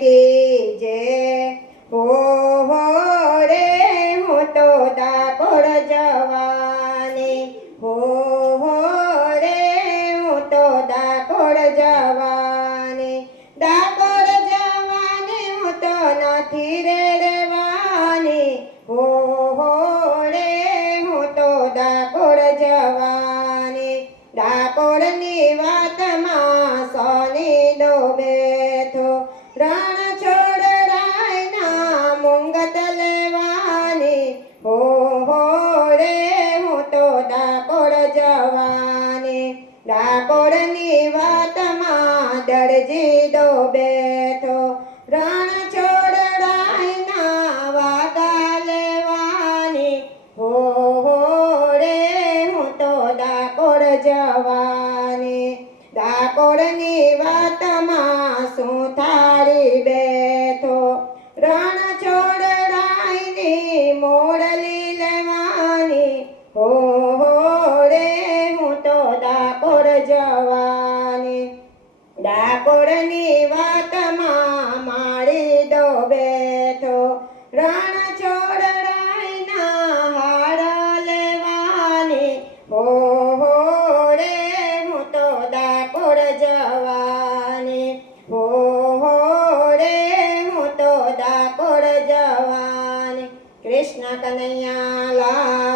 કીજે હો રે હું તો ડાકોર જવાની હો રે હું તો ડાકોર જવાની ડાકોર જવાની હું તો નથી રે રહેવાની હો રે હું તો ડાકોર જવાની ડાકોરની વાતમાં સોની દો બેઠો રણ છોડરાયના મુંગત લેવાની હો રે હું તો ડાકોર જવાની ડાકોરની વાતમાં દરજી દો બેઠો રણ છોડરાયના વાગા લેવાની હો રે હું તો ડાકોર જવાની ડાકોરની વાતમાં શું થાળી બેઠો રણ છોડરાયની મોરલી લેવાની હો રે હું તો ડાકોર જવાની ડાકોરની વાતમાં માળી દો બેઠો રણ છોડરાયના હાર લેવાની હો રે હું તો ડાકોર જવાની હો રે હું તો ડાકોર જવાની કૃષ્ણ કનૈયા લાલ